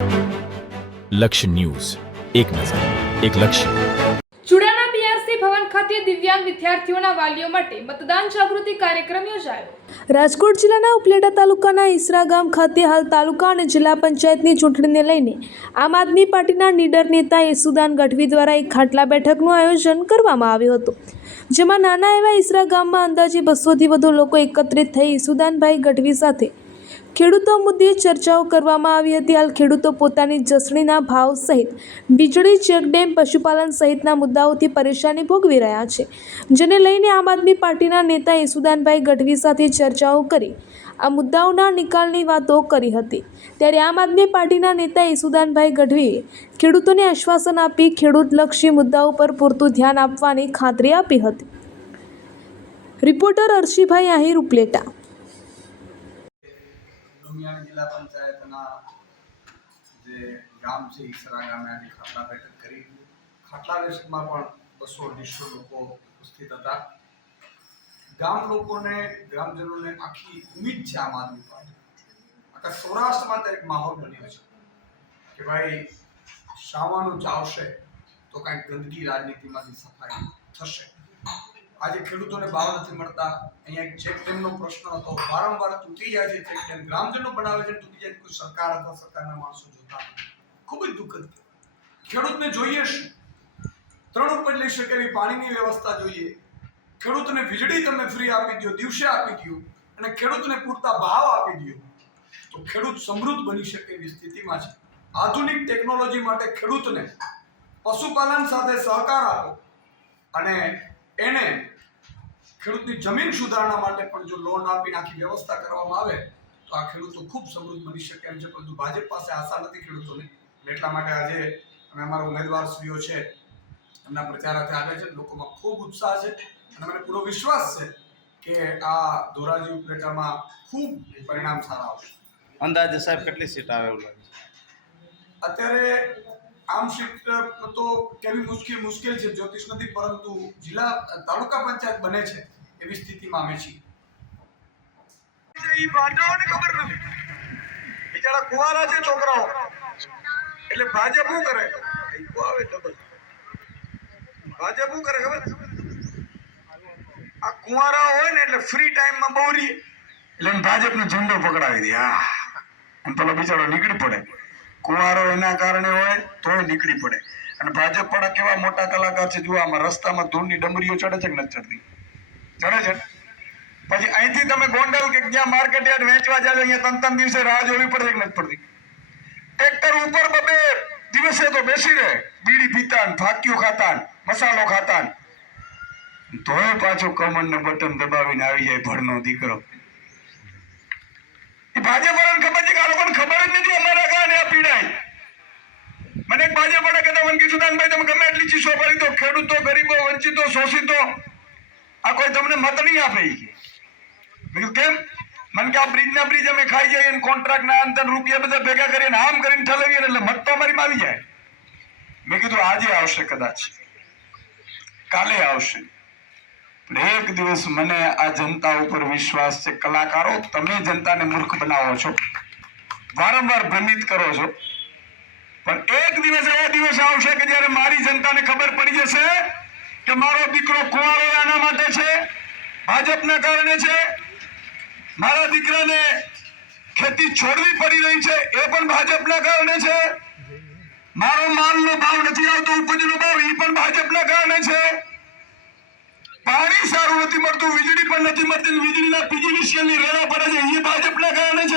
લક્ષ્ય ન્યૂઝ, એક નજર, એક લક્ષ્ય. ચુડાના બીઆરસી ભવન ખાતે દિવ્યાંગ વિદ્યાર્થીઓના વાલીઓ માટે મતદાન જાગૃતિ કાર્યક્રમ યોજાયો. રાજકોટ જિલ્લાના ઉપલેટા તાલુકાના ઈસરા ગામ ખાતે હાલ તાલુકા અને જિલ્લા પંચાયતની ચૂંટણીને લઈને આમ આદમી પાર્ટીના નીડર નેતા યેસુદાન ગઢવી દ્વારા એક ખાટલા બેઠકનું આયોજન કરવામાં આવ્યું હતું, જેમાં નાના એવા ઈસરા ગામમાં અંદાજે 200થી વધુ લોકો એકત્રિત થઈ યેસુદાનભાઈ ગઢવી સાથે ખેડૂતો મુદ્દે ચર્ચાઓ કરવામાં આવી હતી. હાલ ખેડૂતો પોતાની જસણીના ભાવ સહિત વીજળી, ચેકડેમ, પશુપાલન સહિતના મુદ્દાઓથી પરેશાની ભોગવી રહ્યા છે, જેને લઈને આમ આદમી પાર્ટીના નેતા યેસુદાનભાઈ ગઢવી સાથે ચર્ચાઓ કરી આ મુદ્દાઓના નિકાલની વાતો કરી હતી. ત્યારે આમ આદમી પાર્ટીના નેતા યેસુદાનભાઈ ગઢવીએ ખેડૂતોને આશ્વાસન આપી ખેડૂતલક્ષી મુદ્દાઓ પર પૂરતું ધ્યાન આપવાની ખાતરી આપી હતી. રિપોર્ટર અર્શીભાઈ આહિર, ઉપલેટા. દુનિયાની જિલ્લા પંચાયતના જે ગામ છે ઈસરા ગામે આજે ખાટલા બેઠક કરી. ખાટલા બેઠકમાં પણ 200-250 લોકો ઉપસ્થિત હતા. ગામ લોકોને, ગ્રામજનોને આખી ઉમ્મીદ છે આમ આદમી પાર્ટી. આખા સૌરાષ્ટ્રમાં તો એક માહોલ બન્યો છે કે ભાઈ શાવાનું ચાવશે તો કાંઈક ગંદકી રાજનીતિમાંથી સફાઈ થશે. આજે ખેડૂતોને ભાવ નથી મળતા. અહીંયા એક ચેકડેમનો પ્રશ્ન હતો, વારંવાર તૂટી જાય છે ચેકડેમ, ગ્રામજનો બનાવે છે, તૂટી જાય, કોઈ સરકાર અથવા સરકારના માણસો જોતા ખૂબ જ દુઃખદ. ખેડૂતને જોઈએ શું? 3 ઉપજ લઈ શકે એવી પાણીની વ્યવસ્થા જોઈએ. ખેડૂતને વીજળી તમે ફ્રી આપી દો, દિવસે આપી દો, અને ખેડૂતને પૂરતા ભાવ આપી દો તો ખેડૂત સમૃદ્ધ બની શકે એવી સ્થિતિમાં છે. આધુનિક ટેકનોલોજી માટે ખેડૂતને પશુપાલન સાથે સહકાર આપો અને એને ખેડૂતની જમીન સુધારણા માટે પણ જો લોન આપીને આખી વ્યવસ્થા કરવામાં આવે તો આ ખેડૂતો ખૂબ સમૃદ્ધ બની શકે એમ છે. પરંતુ ભાજપ પાસે આશા નથી ખેડૂતોને. એટલા માટે આજે અમે અમારા ઉમેદવારશ્રીઓ છે એમના પ્રચારાર્થે આવ્યા છે. લોકોમાં ખૂબ ઉત્સાહ છે અને મને પૂરો વિશ્વાસ છે કે આ ધોરાજી ઉપલેટામાં ખૂબ પરિણામ સારા આવશે. અંદાજે સાહેબ કેટલી સીટ આવે એવું લાગે છે? અત્યારે આમ સીટ તો કેવી મુશ્કેલ છે, જ્યોતિષ નથી, પરંતુ જિલ્લા તાલુકા પંચાયત બને છે એવી સ્થિતિમાં અમે છીએ. ખબર નથી, બિચારા કુવારા છે છોકરાઓ, એટલે ભાજપ શું કરે? ભાજપ શું કરે ખબર? આ કુવારા હોય ને એટલે ફ્રી ટાઈમમાં બહુ રહી એટલે ભાજપનો ઝંડો પકડાવી દે. અને પેલો બિચારો નીકળી પડે. કુંવારો એના કારણે હોય તોય નીકળી પડે. અને ભાજપ પણ કેવા મોટા કલાકાર છે, જુઓ આમાં રસ્તામાં ધૂળની ડમરીઓ ચડે છે કે નથી ચડતી? ચડે છે. પછી અહીંથી તમે ગોંડલ કે જ્યાં માર્કેટ યાર્ડ વેચવા જાય અહીંયા 3 દિવસે રાહ જોવી પડે કે નથી પડતી? ટ્રેક્ટર ઉપર 2 દિવસે તો બેસી રહે, બીડી પીતા, ફાક્યું ખાતા, મસાલો ખાતા, તોય પાછો કમર ને બટન દબાવીને આવી જાય ભણનો દીકરો. ભાજપ વાળાને ખબર છે કે આ લોકોને ખબર જ નથી અમારા કારણે આ પીડાય. મને એક ભાજપ વાળા કહેતા, યેસુદાનભાઈ તમે ગમે એટલી ચીસો કરી દો, ખેડૂતો, ગરીબો, વંચિતો, શોષિતો આ કોઈ તમને મત નહીં આપે. મેં કેમ? મને કે આ બ્રિજ અમે ખાઈ જઈએ ને કોન્ટ્રાક્ટ ના અંતર રૂપિયા બધા ભેગા કરીને આમ કરીને ઠલવીએ એટલે મત તો અમારીમાં આવી જાય. મેં કીધું આજે આવશે, કદાચ કાલે આવશે, એક દિવસ મને આ જનતા ઉપર વિશ્વાસ છે. કલાકારો, તમે જનતાને મૂર્ખ બનાવો છો, વારંવાર ભ્રમિત કરો છો, પણ એક દિવસ એવો દિવસ આવશે કે જ્યારે મારી જનતાને ખબર પડી જશે કે મારો દીકરો કુંવારો આના માટે છે, ભાજપના કારણે છે, મારા દીકરાને ખેતી છોડવી પડી રહી છે એ પણ ભાજપના કારણે છે, મારો માલનો ભાવ નથી આવતો, ઉપજનો ભાવ એ પણ ભાજપના કારણે છે, પાણી સારું નથી મળતું, વીજળી પણ નથી મળતી, વીજળીના પીજીવીસીએલની રેડા પડે છે એ ભાજપના કારણે છે.